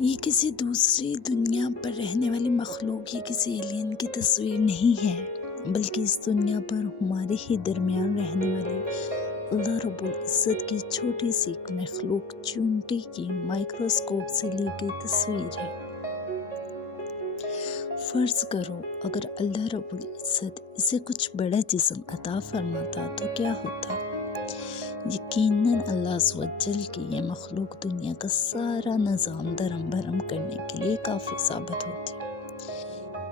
یہ کسی دوسری دنیا پر رہنے والی مخلوق یا کسی ایلین کی تصویر نہیں ہے، بلکہ اس دنیا پر ہمارے ہی درمیان رہنے والی اللہ رب العزت کی چھوٹی سی ایک مخلوق چونٹی کی مائکروسکوپ سے لی گئی تصویر ہے۔ فرض کرو اگر اللہ رب العزت اسے کچھ بڑا جسم عطا فرماتا تو کیا ہوتا؟ یقیناً اللہ عز و جل کی یہ مخلوق دنیا کا سارا نظام درہم بھرم کرنے کے لیے کافی ثابت ہوتی،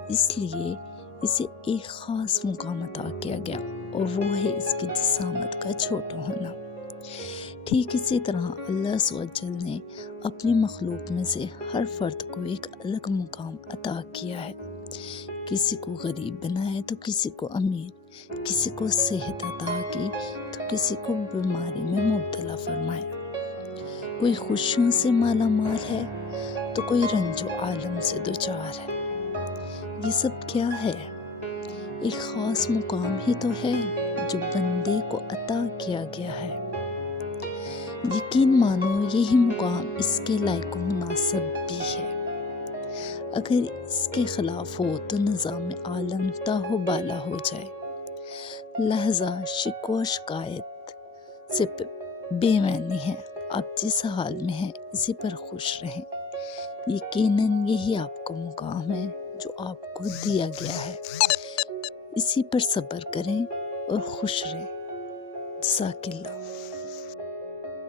اس لیے اسے ایک خاص مقام عطا کیا گیا اور وہ ہے اس کی جسامت کا چھوٹا ہونا۔ ٹھیک اسی طرح اللہ عز و جل نے اپنی مخلوق میں سے ہر فرد کو ایک الگ مقام عطا کیا ہے۔ کسی کو غریب بنایا تو کسی کو امیر، کسی کو صحت عطا کی تو کسی کو بیماری میں مبتلا فرمایا۔ کوئی خوشیوں سے مالا مال ہے تو کوئی رنج و عالم سے دوچار ہے۔ یہ سب کیا ہے؟ ایک خاص مقام ہی تو ہے جو بندے کو عطا کیا گیا ہے۔ یقین مانو یہی مقام اس کے لائق و مناسب بھی ہے۔ اگر اس کے خلاف ہو تو نظام عالم تاہو بالا ہو جائے۔ لہذا شکوہ و شکایت سے بے معنی ہے۔ آپ جس حال میں ہیں اسی پر خوش رہیں۔ یقیناً یہی آپ کا مقام ہے جو آپ کو دیا گیا ہے۔ اسی پر صبر کریں اور خوش رہیں۔ جزاک اللہ۔